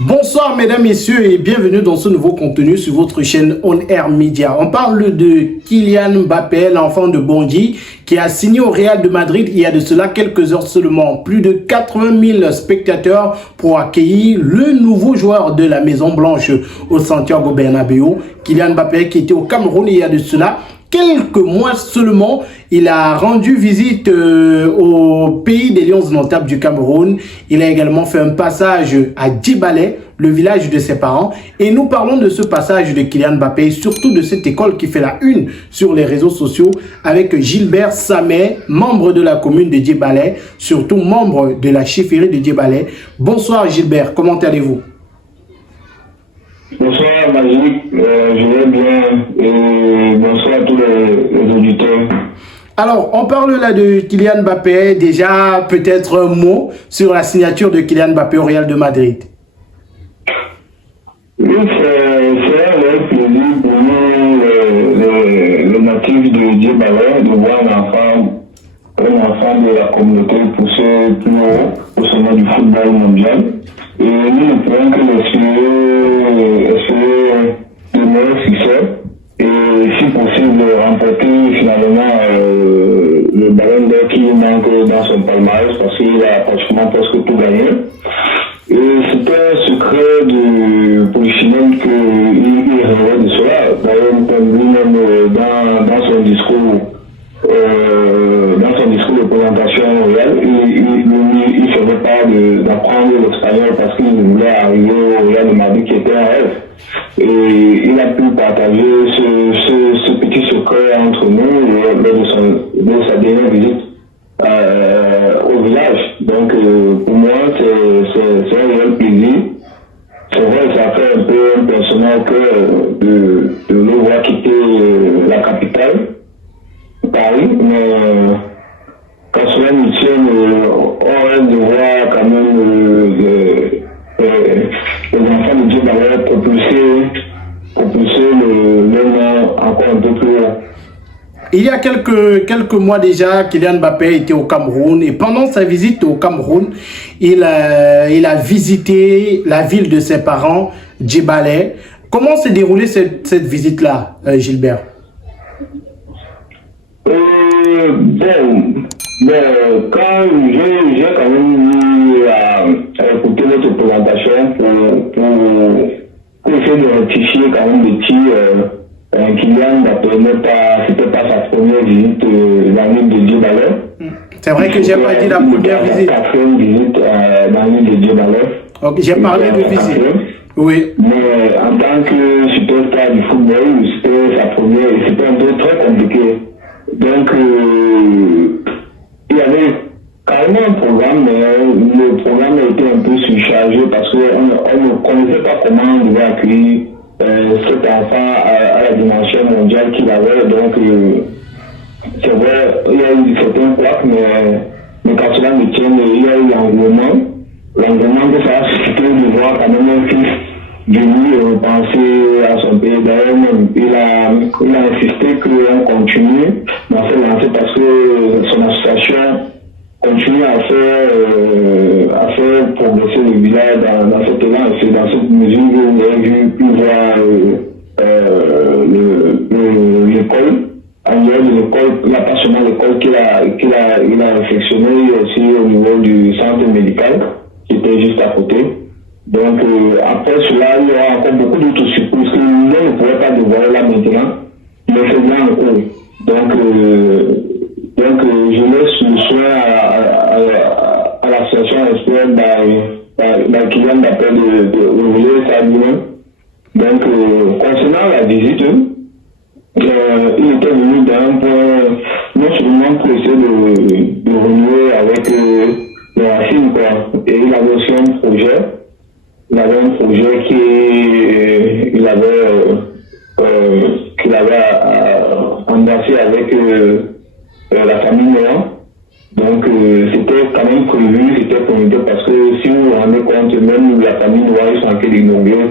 Bonsoir mesdames, messieurs et bienvenue dans ce nouveau contenu sur votre chaîne On Air Media. On parle de Kylian Mbappé, l'enfant de Bondy, qui a signé au Real de Madrid il y a de cela quelques heures seulement. Plus de 80 000 spectateurs pour accueillir le nouveau joueur de la Maison Blanche au Santiago Bernabéu. Kylian Mbappé qui était au Cameroun il y a de cela quelques mois seulement, il a rendu visite au pays des Lions indomptables du Cameroun. Il a également fait un passage à Djibalé, le village de ses parents. Et nous parlons de ce passage de Kylian Mbappé, surtout de cette école qui fait la une sur les réseaux sociaux avec Gilbert Samé, membre de la commune de Djibalé, surtout membre de la chefferie de Djibalé. Bonsoir Gilbert, comment allez-vous? Bonsoir Magique, je vais bien et bonsoir à tous les auditeurs. Alors, on parle là de Kylian Mbappé. Déjà, peut-être un mot sur la signature de Kylian Mbappé au Real de Madrid. Oui, c'est un plaisir pour nous, les natifs de Djibalé, de voir un enfant de la communauté pousser plus haut au sommet du football mondial. Et nous ne pouvons que essayer de meilleurs succès et si possible remporter finalement le ballon d'or qui manque dans son palmarès parce qu'il a pratiquement presque tout gagné. Et c'était un secret de Polichinelle qu'il rêvait de cela. D'ailleurs, lui-même dans son discours de présentation réelle, il faisait part d'apprendre l'espagnol parce qu'il voulait arriver au Real de Madrid qui était un rêve. Et il a pu partager ce petit secret entre nous lors de sa dernière visite au village. Donc pour moi c'est un réel plaisir. C'est vrai, ça fait un peu un personnel que de le voir quitter la capitale, Paris, mais quand cela nous tient, on rêve de voir quand même les enfants de Dieu d'avoir propulsé le nom encore un peu plus haut. Il y a quelques mois déjà, Kylian Mbappé était au Cameroun et pendant sa visite au Cameroun, il a visité la ville de ses parents, Djibalé. Comment s'est déroulée cette visite-là, Gilbert? Quand j'ai quand même eu à écouter votre présentation pour essayer de rectifier quand même des petits Kylian Mbappé, c'était pas sa première visite dans l'île de Djibalé. C'est vrai que j'ai pas dit la première visite. La quatrième visite dans l'île de Djibalé. Okay, j'ai parlé de visite. Oui. Mais en tant que superstar du football, c'était sa première et c'était un peu très compliqué. Donc, il y avait carrément un programme, mais le programme a été un peu surchargé parce qu'on ne connaissait pas comment on devait accueillir cet enfant à la dimension mondiale qu'il avait. Donc, c'est vrai, il y a eu certains couacs, mais quand cela me tient, il y a eu l'engouement que ça a suscité de voir quand même un fils venir penser à son pays. D'ailleurs, il a insisté qu'on continue dans cette lancée parce que son association continue à faire progresser le village dans cet élan. Et c'est dans cette mesure que vous avez pu voir l'école. En dehors de l'école, il n'y a pas seulement l'école qu'il a réflexionné, aussi au niveau du centre médical qui était juste à côté. Donc après cela, il y aura encore beaucoup d'autres surprises que nous ne pourrons pas dévoiler là maintenant, mais c'est bien en cours. Donc je laisse le soin à l'association expert Kylian Mbappé de révéler ça lui-même. Donc concernant la visite, il était venu dans un point non seulement pour essayer de renouer avec les racines, quoi. Et il avait aussi un projet. Il avait un projet qu'il avait embrassé avec la famille Noire. Donc c'était quand même prévu, c'était promis parce que si vous vous rendez compte, même la famille Noire, ils sont en train d'inaugurer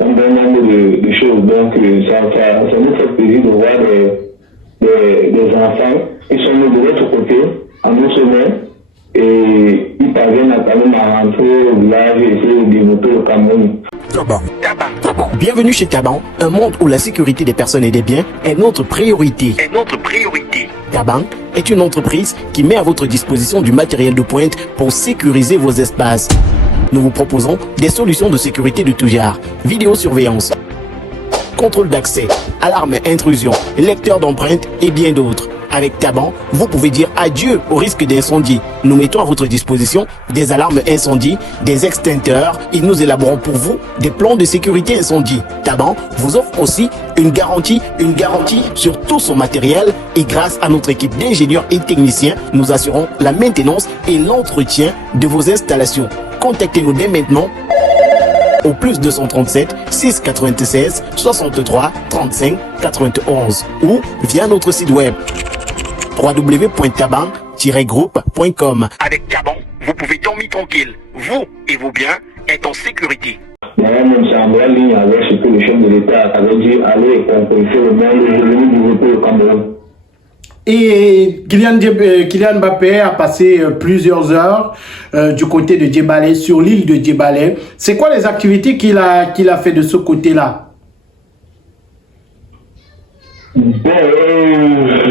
un bon nombre de choses. Donc ça nous fait plaisir de voir des enfants qui sont de l'autre côté, en notre main. Et ils parviennent à quand même à rentrer au village et essayer de développer le Cameroun. Bienvenue chez Taban, un monde où la sécurité des personnes et des biens est notre priorité. Taban est une entreprise qui met à votre disposition du matériel de pointe pour sécuriser vos espaces. Nous vous proposons des solutions de sécurité de tout genre, vidéosurveillance, contrôle d'accès, alarme intrusion, lecteur d'empreintes et bien d'autres. Avec Taban, vous pouvez dire adieu au risque d'incendie. Nous mettons à votre disposition des alarmes incendie, des extincteurs et nous élaborons pour vous des plans de sécurité incendie. Taban vous offre aussi une garantie sur tout son matériel et grâce à notre équipe d'ingénieurs et techniciens, nous assurons la maintenance et l'entretien de vos installations. Contactez-nous dès maintenant au plus 237 696 63 35 91 ou via notre site web www.taban-groupe.com. Avec Taban, vous pouvez dormir tranquille. Vous et vos biens êtes en sécurité. Même c'est en vraie ligne avec ce que le chef de l'État avait dit, allez conquérir le monde et venir développer le Cameroun. Et Kylian Mbappé a passé plusieurs heures du côté de Djebale, sur l'île de Djebale. C'est quoi les activités qu'il a fait de ce côté-là? Bon,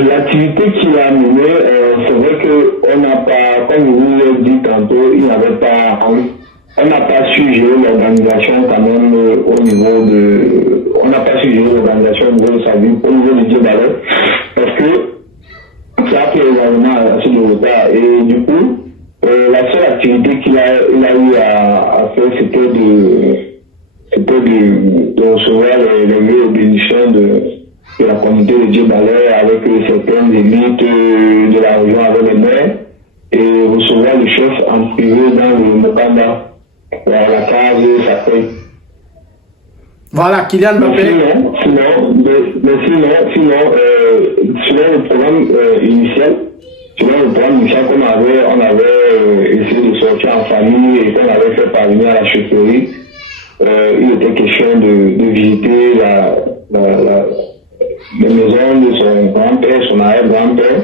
l'activité qu'il a menée, c'est vrai qu'on n'a pas, comme vous l'avez dit tantôt, on n'a pas su gérer l'organisation quand même au niveau de, on n'a pas su gérer l'organisation au niveau de sa vie, au niveau de Djebale, parce que ça a fait énormément à ce retard et du coup, la seule activité qu'il a eu à faire, c'était de recevoir les meilleures bénédictions de la communauté de Djebale avec certaines élites de la région avec les maires et recevoir le chef en privé dans le Mokanda, la case sacrée. Voilà, Kylian Mbappé. Sinon, selon le programme initial, qu'on on avait essayé de sortir en famille et qu'on avait fait parvenir à la chefferie, il était question de visiter la maison de son grand-père, son arrière-grand-père.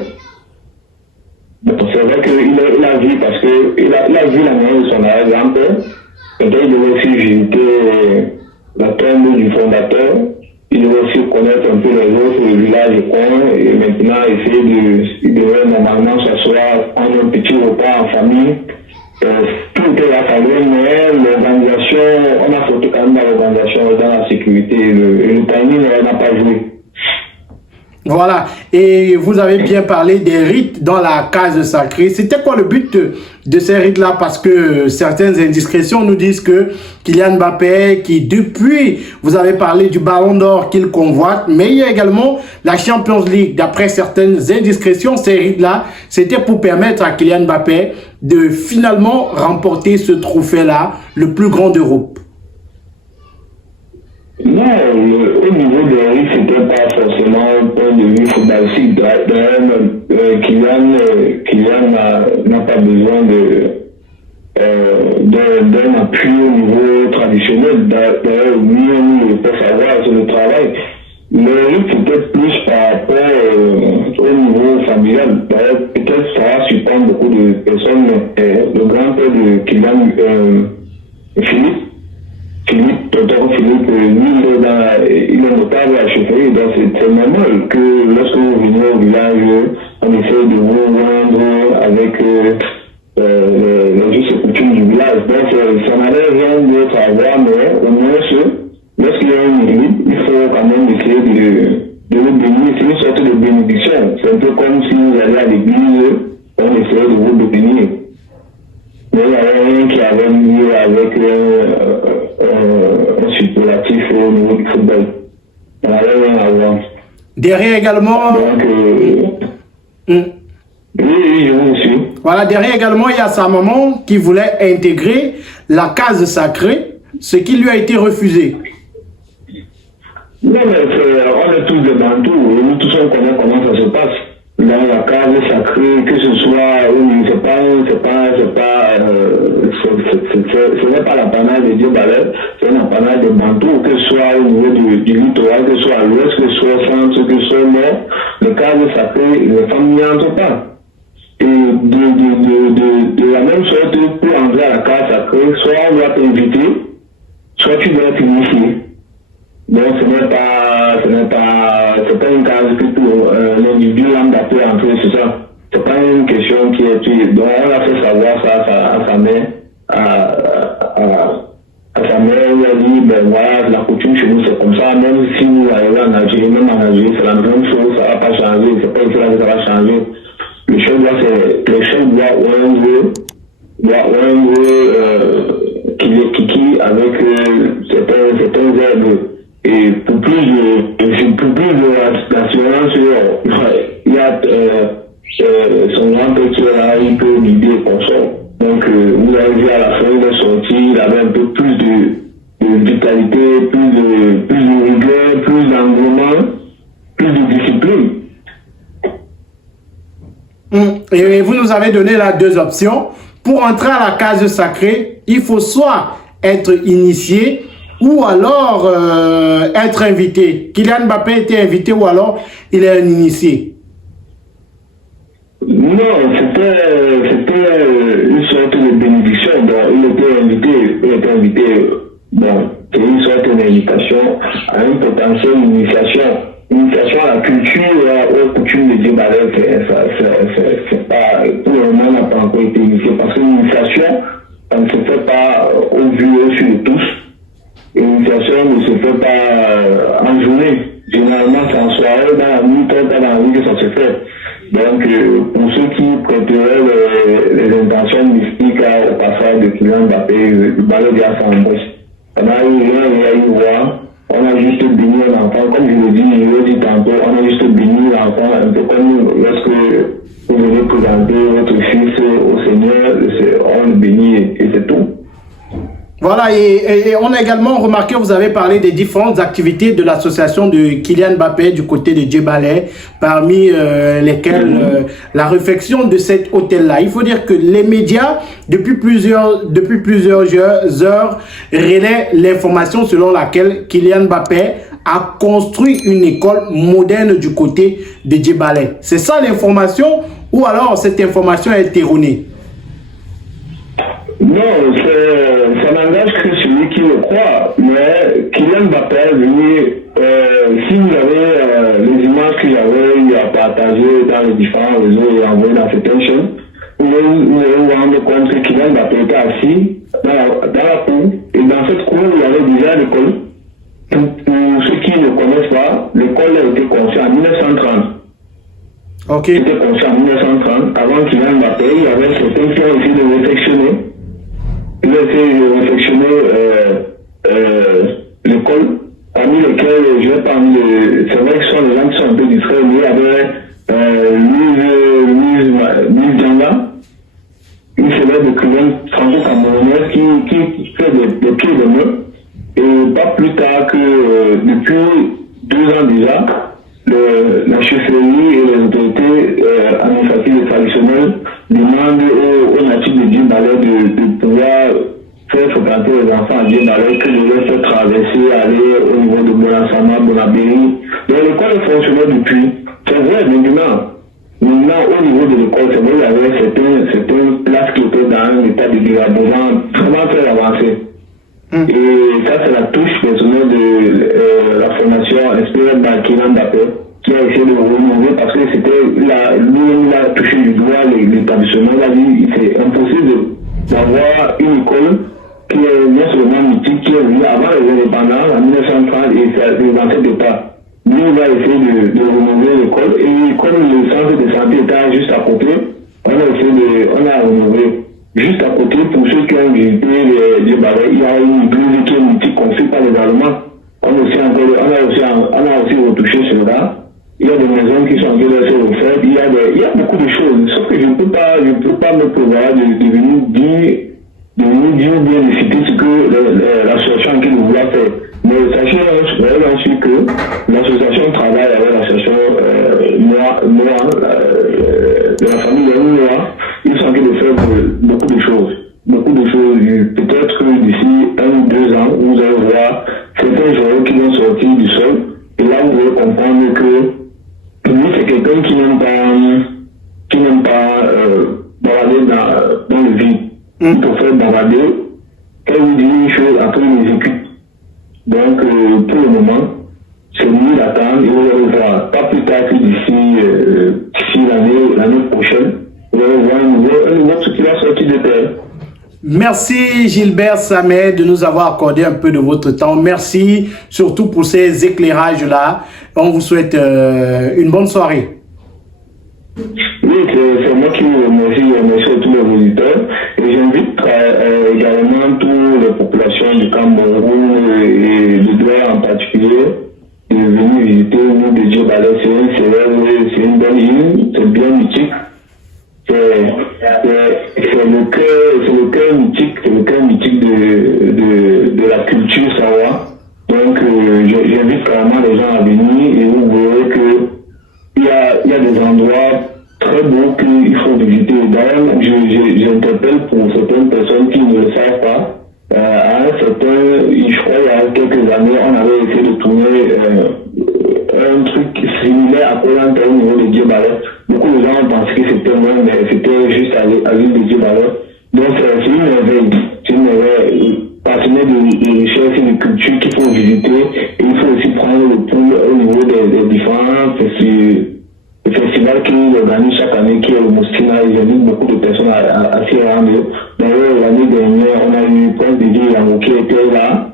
C'est vrai qu'il a vu, parce qu'il a vu la maison de son arrière-grand-père. Peut-être il devait aussi visiter la tombe du fondateur. Il devait aussi connaître un peu les autres villages et coins. Et maintenant, il devait normalement s'asseoir, prendre un petit repas en famille. Tout était à faveur, mais l'organisation, on a sauté quand même dans l'organisation, dans la sécurité. Le timing n'a pas joué. Voilà, et vous avez bien parlé des rites dans la case sacrée. C'était quoi le but de ces rites-là? Parce que certaines indiscrétions nous disent que Kylian Mbappé, qui depuis, vous avez parlé du Ballon d'Or qu'il convoite, mais il y a également la Champions League. D'après certaines indiscrétions, ces rites-là, c'était pour permettre à Kylian Mbappé de finalement remporter ce trophée-là, le plus grand d'Europe. Non, au niveau de Henry, c'était pas forcément un point de vue footballistique. D'ailleurs, Kylian n'a pas besoin d'un appui au niveau traditionnel. D'ailleurs, mieux on peut savoir, c'est le travail. Le rythme, c'était plus par rapport au niveau familial. D'ailleurs, peut-être ça va surprendre beaucoup de personnes, mais le grand-père de Kylian, Tonton Philippe, lui, il est notable à la chefferie, donc c'est normal que lorsque vous venez au village, on essaie de vous rendre avec les us et coutumes du village. Donc ça n'avait rien d'autre à voir, mais au moins, lorsqu'il y a une église, il faut quand même essayer de vous bénir. C'est une sorte de bénédiction. C'est un peu comme si vous allez à l'église, on essayait de vous bénir. Mais il n'y avait rien qui avait lieu avec un superlatif au niveau du football. Il n'y avait rien à voir. Derrière également... Donc, oui, je vous suis. Voilà, derrière également, il y a sa maman qui voulait intégrer la case sacrée, ce qui lui a été refusé. Non, mais on est tous des Bantous. Nous tous on connaît comment ça se passe. Dans la case sacrée, que ce soit, ce n'est pas l'apanage de Djebale, c'est un apanage de Bantou, que ce soit au niveau du littoral, que ce soit à l'ouest, que ce soit au centre, que ce soit au nord, le case sacré, les femmes n'y entrent pas. Et de la même sorte, pour entrer à la case sacrée, soit on doit t'inviter, soit tu dois être initié. Donc c'est pas une case que pour l'individu lambda peut entrer, c'est ça. C'est pas une question qui est... Donc on a fait savoir ça à sa mère, à sa mère, il a dit, ben voilà, la coutume chez nous c'est comme ça, même si vous arrivez en Algérie, même en Algérie, c'est la même chose, ça va pas changer, c'est pas une que ça va changer. Le chef doit qu'il est kiki avec certains herbes. Et pour plus d'assurance, il y a son grand-père qui est là, il peut guider comme ça. Donc, vous avez vu à la fin, il est sorti, il avait un peu plus de vitalité, plus de rigueur, plus d'engouement, plus de discipline. Et vous nous avez donné là deux options. Pour entrer à la case sacrée, il faut soit être initié ou alors être invité. Kylian Mbappé était invité ou alors il est un initié? Non, c'était une sorte de bénédiction. Donc, il était invité. Bon, c'est une sorte d'invitation à une potentielle initiation. Initiation à la culture, aux coutumes de Djebale, c'est pas, pour le moment, n'a pas encore été initié parce que l'initiation, ça ne se fait pas au vu sur de tous. L'initiation ne se fait pas en journée. Généralement, c'est en soirée, dans la nuit, dans la nuit que ça se fait. Donc, pour ceux qui prêteraient les intentions mystiques au passage de Kylian Mbappé, le ballon de Hassan Bosch. On a eu voir. On a juste béni un enfant, comme je le dis tantôt, on a juste béni l'enfant, un peu comme lorsque vous devez présenter votre fils au Seigneur, on le bénit et c'est tout. Voilà, et on a également remarqué, vous avez parlé des différentes activités de l'association de Kylian Mbappé du côté de Djebale, parmi lesquelles la réfection de cet hôtel-là. Il faut dire que les médias, depuis plusieurs heures, relaient l'information selon laquelle Kylian Mbappé a construit une école moderne du côté de Djebale. C'est ça l'information ou alors cette information est erronée? Non, ça n'engage que celui qui le croit. Mais Kylian Mbappé, si vous avez les images que j'avais à partager dans les différents réseaux et envoyées dans cette chaîne, vous allez vous rendre compte que Kylian Mbappé était assis dans la cour. Et dans cette cour, il y avait déjà l'école. Pour ceux qui ne connaissent pas, l'école a été conçue en 1930. Ok. C'était conçu en 1930. Avant Kylian Mbappé, il y avait certains qui ont essayé de réflexionner. Il a essayé de réflexionner l'école, parmi lesquels je vais parler c'est vrai que ce sont les gens qui sont un peu distraits, mais il y avait Louise Dianga, une célèbre écrivaine franco-camerounaise qui fait des pieds de main. Et pas plus tard que depuis 2 ans déjà, la chefferie et les autorités administratives et traditionnelles demandent aux natifs de Djebale de pouvoir faire fréquenter les enfants à Djebale, que de les faire traverser, aller au niveau de Bonassama, Bonabéry. Donc l'école fonctionnait depuis. C'est vrai, maintenant, au niveau de l'école, c'est vrai, il y avait certaines places qui étaient dans un état de dégradement vraiment très avancé. Et ça, c'est la touche personnelle de la formation inspirée par Kylian Mbappé, qui a essayé de renouveler parce que lui, il a touché du doigt l'établissement. Il a dit c'est impossible d'avoir une école qui est non seulement mythique, qui est venue avant les indépendants en 1930 et c'est dans cet état. Lui, il a essayé de renouveler l'école et comme le centre de santé était juste à côté, on a renouvelé. Juste à côté, pour ceux qui ont visité les Djebale, il y a une église qui est mythique construite par les Allemands. On a aussi retouché cela. Il y a des maisons qui sont en train de se refaire. Il y a beaucoup de choses. Sauf que je ne peux pas me prévoir de venir dire ou bien de citer ce que l'association qui nous voit faire. Mais sachez aussi que l'association travaille avec l'association noire, de la famille noire. Ils sont en train de faire beaucoup de choses. Peut-être que d'ici 1 ou 2 ans, vous allez voir certains joueurs qui vont sortir du sol. Et là, vous allez comprendre que lui, c'est quelqu'un qui n'aime pas regarder, quand il dit une chose, après il exécute. Donc, pour le moment, c'est mieux d'attendre et vous allez voir, pas plus tard que d'ici l'année prochaine, vous allez voir un nouveau truc qui va sortir de terre. Merci Gilbert Samet de nous avoir accordé un peu de votre temps. Merci surtout pour ces éclairages-là. On vous souhaite une bonne soirée. Oui, c'est moi qui vous remercie tous les auditeurs. Et j'invite également toutes les populations du Cameroun et de Douala en particulier de venir visiter nous de Djebala. C'est une belle île, c'est bien mythique. C'est le cœur mythique de la culture Sawa. Donc j'invite carrément les gens à venir et vous verrez que il y a des endroits très beaux qu'il faut visiter. D'ailleurs, j'interpelle pour certaines personnes qui ne le savent pas. Je crois il y a quelques années, on avait essayé de tourner un truc similaire à Koh-Lanta au niveau de Djebala. Beaucoup de gens ont pensé que c'était loin, mais c'était juste à l'île de Djebala. Donc c'est une merveille. C'est une merveille passionnée de richesse et de culture qu'il faut visiter. Et il faut aussi prendre le pouls au niveau des différents festivals qu'il organise chaque année, qui est le Moustina. Il invite beaucoup de personnes à s'y rendre. D'ailleurs, l'année dernière, on a eu Prince de Guillaume qui était là.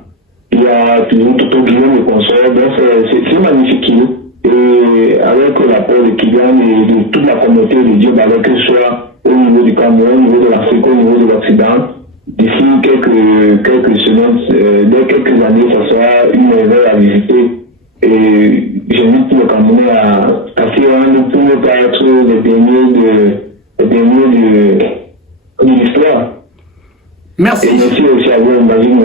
Il y a toujours Toto Guillaume le concert. Donc c'est magnifique. Et avec l'apport de Kylian et de toute la communauté de Djebala, que ce soit au niveau du Cameroun, au niveau de l'Afrique, au niveau de l'Occident, d'ici quelques semaines, dès quelques années, ça sera une merveille à visiter. Et j'invite tous les Camerounais à s'y rendre pour ne pas être les derniers de l'histoire. Merci. Et merci aussi à vous, Imagine.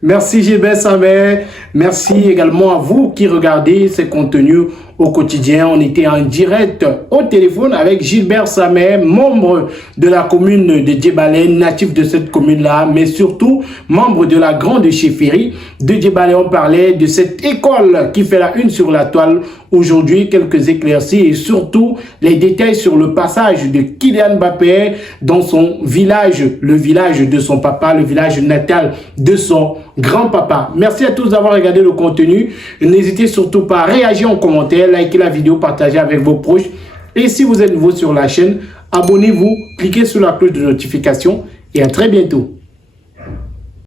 Merci Gilbert Samet. Merci également à vous qui regardez ces contenus au quotidien. On était en direct au téléphone avec Gilbert Samet, membre de la commune de Djebala, natif de cette commune-là, mais surtout membre de la grande chefferie de Djebala. On parlait de cette école qui fait la une sur la toile aujourd'hui, quelques éclaircies et surtout les détails sur le passage de Kylian Mbappé dans son village, le village de son papa, le village natal de son grand-papa. Merci à tous d'avoir regardé le contenu. N'hésitez surtout pas à réagir en commentaire, liker la vidéo, partager avec vos proches. Et si vous êtes nouveau sur la chaîne, abonnez-vous, cliquez sur la cloche de notification et à très bientôt.